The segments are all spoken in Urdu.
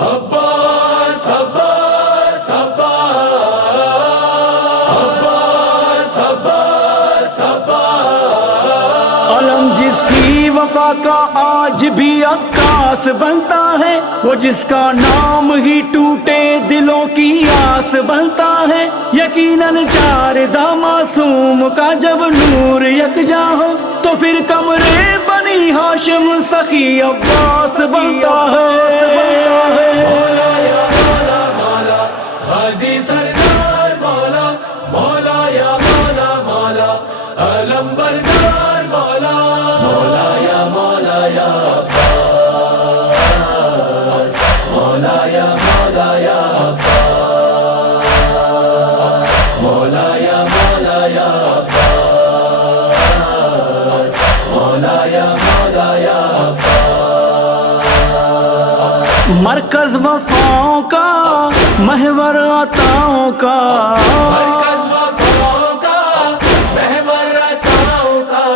عباس عباس عباس عباس عباس، علم جس کی وفا کا آج بھی عکاس بنتا ہے، وہ جس کا نام ہی ٹوٹے دلوں کی آس بنتا ہے۔ یقیناً چاردہ معصوم کا جب نور یکجا ہو تو پھر کمرے بنی ہاشم سخی عباس بنتا ہے۔ مولا یا مولا مولا غازی سردار مولا، مولا یا مولا مولا علم بردار مولا، مولا یا مولا یا عباس، مولا یا مولا یا عباس، مولا یا مولا یا عباس، مولا یا مولا یا مرکز وفاؤں کا، محور عطاؤں کا، مرکز وفاؤں کا، محور عطاؤں کا،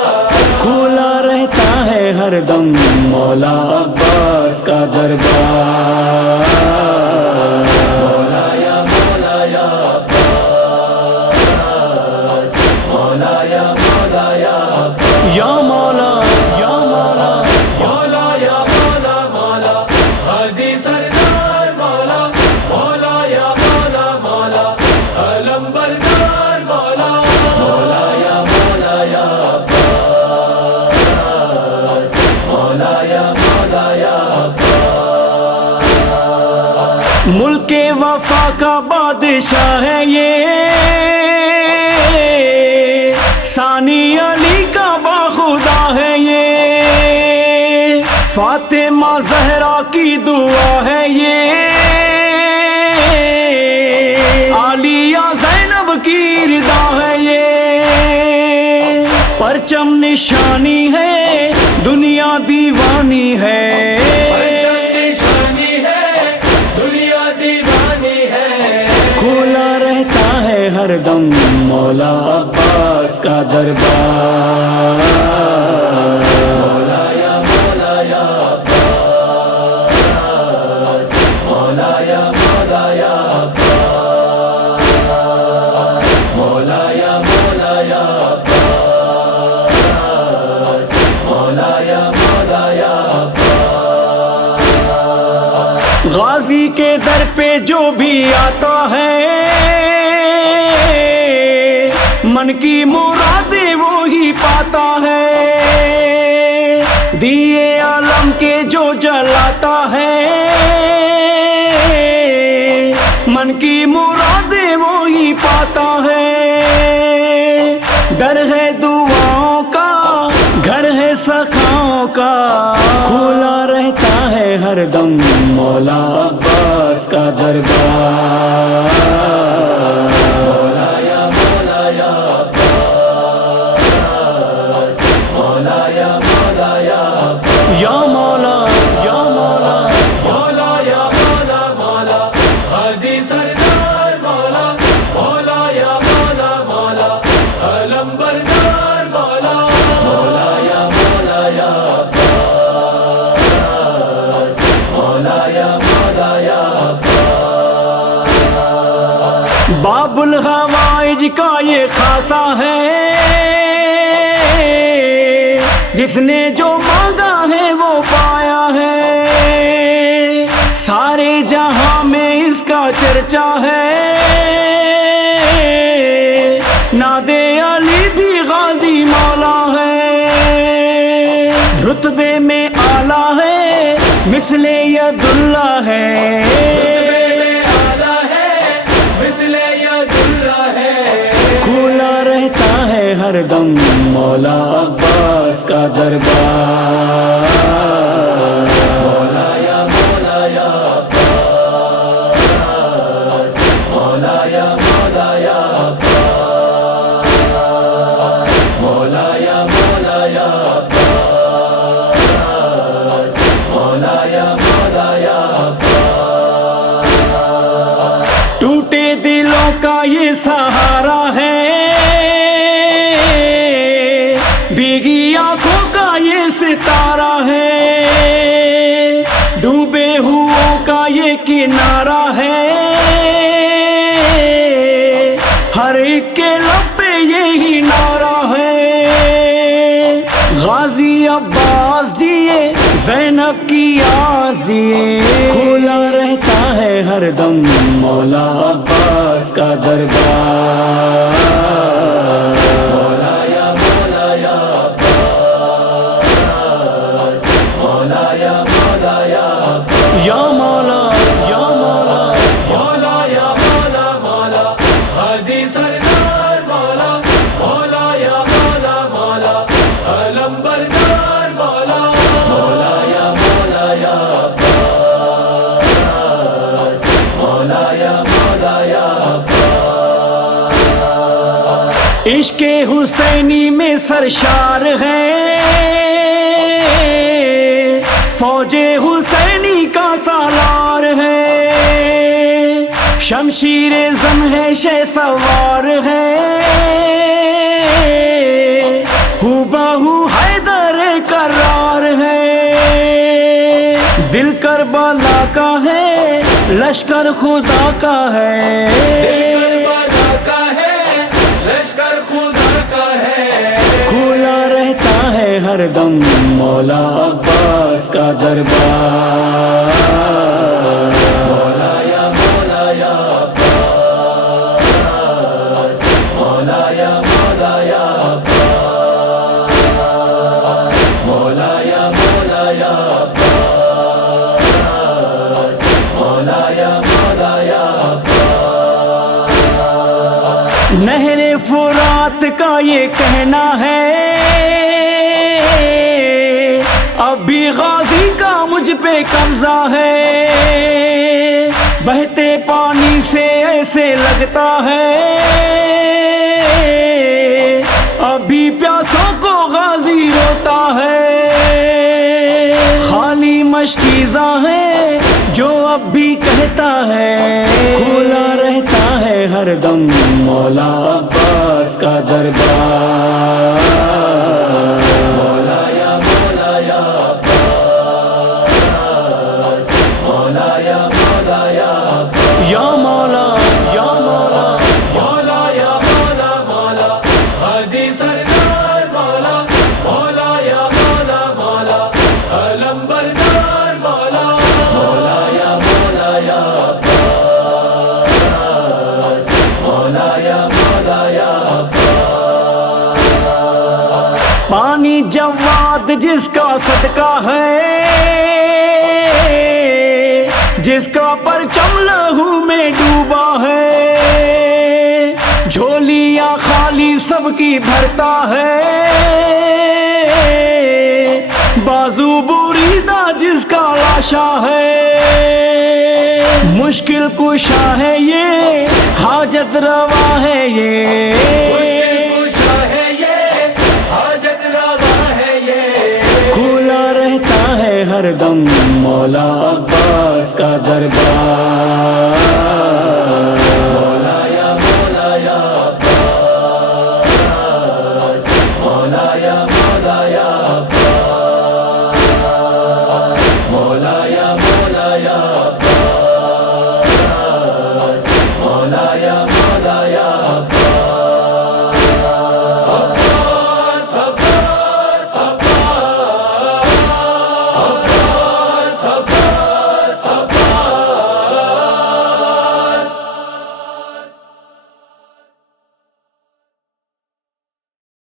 کھلا رہتا ہے ہر دم مولا عباس کا دربار۔ مولا یا مولا یا عباس، مولا یا مولا یا عباس، یا مولا یا مولا، مولا یا مولا مولا غازی سردار مولا، مولا یا مولا مولا علم بردار مولا، مولا یا مولا یا عباس، مولا یا مولا یا عباس، ملک وفا کا بادشاہ ہے یہ، ثانی علی کا باخدا ہے یہ، فاطمہ زہرا کی دعا ہے یہ، عالیہ زینب کی رضا ہے یہ، پرچم نشانی ہے دنیا دیوانی ہے، پرچم نشانی ہے دنیا دیوانی ہے، کھلا رہتا ہے ہر دم مولا عباس کا دربار۔ مولا یا مولا یا عباس، مولا یا مولا یا عباس، مولا یا مولا یا عباس، مولا یا مولا یا عباس، غازی کے در پہ جو بھی آتا ہے من کی مرادیں وہی پاتا ہے، دیے عالم کے جو جلاتا ہے من کی مرادیں وہی پاتا ہے، در ہے دعاؤں کا، گھر ہے سخاؤں کا، کھلا رہتا ہے ہر دم مولا عباس کا دربار۔ مولا یا مولا یا عباس، مولا یا مولا یا عباس، یا مولا یا مولا، مولا یا مولا مولا غازی سردار مولا، مولا یا مولا مولا علم بردار مولا، مولا یا مولا یا عباس، مولا یا مولا یا عباس، باب الحوائج کا یہ خاصا ہے، جس نے جو مانگا ہے وہ پایا ہے، سارے جہاں میں اس کا چرچا ہے، نادے علی بھی غازی مولا ہے، رتبے میں اعلیٰ ہے مثل ید اللہ ہے، کھلا رہتا ہے ہر دم مولا عباس کا دربار۔ مولا یا مولا یا عباس، مولا یا مولا یا عباس، مولا یا مولا یا عباس، مولا یا مولا یا عباس، ٹوٹے دلوں کا یہ سہارا ہے، بھیگی آنکھوں کا یہ ستارہ ہے، ڈوبے ہو کا یہ ہر ایک کے لب پہ یہی نعرہ ہے، غازی عباس جیے، زینب کی آس جیے، کھلا رہتا ہے ہر دم مولا عباس کا دربار۔ یا مولا یا مولا مولا یا مولا مولا غازی سردار مولا، مولا یا مولا مولا علم بردار مولا، مولا یا مولا یا عباس، مولا یا مولا یا عباس۔ عشق حسینی میں سرشار ہے، فوج حسینی کا سالار ہے، شمشیر زن ہے شہ سوار ہے، ہو بہو حیدر کرار ہے، دل کربلا کا ہے، لشکر خدا کا ہے، کربلا کا ہے، لشکر خدا کا ہے، کھلا رہتا ہے ہر دم مولا عباس کا دربار۔ مولا یا مولا یا عباس، مولا یا مولا یا عباس، مولا یا مولا یا عباس، مولا یا مولا یا عباس۔ نہر فرات کا یہ کہنا ہے، ابھی غازی کا مجھ پہ قبضہ ہے، بہتے پانی سے ایسے لگتا ہے، ابھی پیاسوں کو غازی روتا ہے، خالی مشکیزہ ہے جو اب بھی کہتا ہے، کھلا رہتا ہے ہر دم مولا عباس کا دربار۔ مولا یا مولا یا عباس، مولا یا مولا یا عباس، یا مولا یا مولا مولا یا مولا مولا غازی سردار مولا، مولا یا مولا مولا علم بردار مولا، مولا یا مولا یا عباس، مولا یا مولا یا عباس۔ پانی جواد جس کا صدقہ ہے، جس کا پرچم لہو میں ڈوبا ہے، جھولیاں خالی سب کی بھرتا ہے، بازو بریدہ جس کا لاشا ہے، مشکل کشا ہے یہ، حاجت روا ہے یہ، مشکل کشا ہے یہ، حاجت روا ہے یہ، کھلا رہتا ہے ہر دم مولا عباس کا دربار۔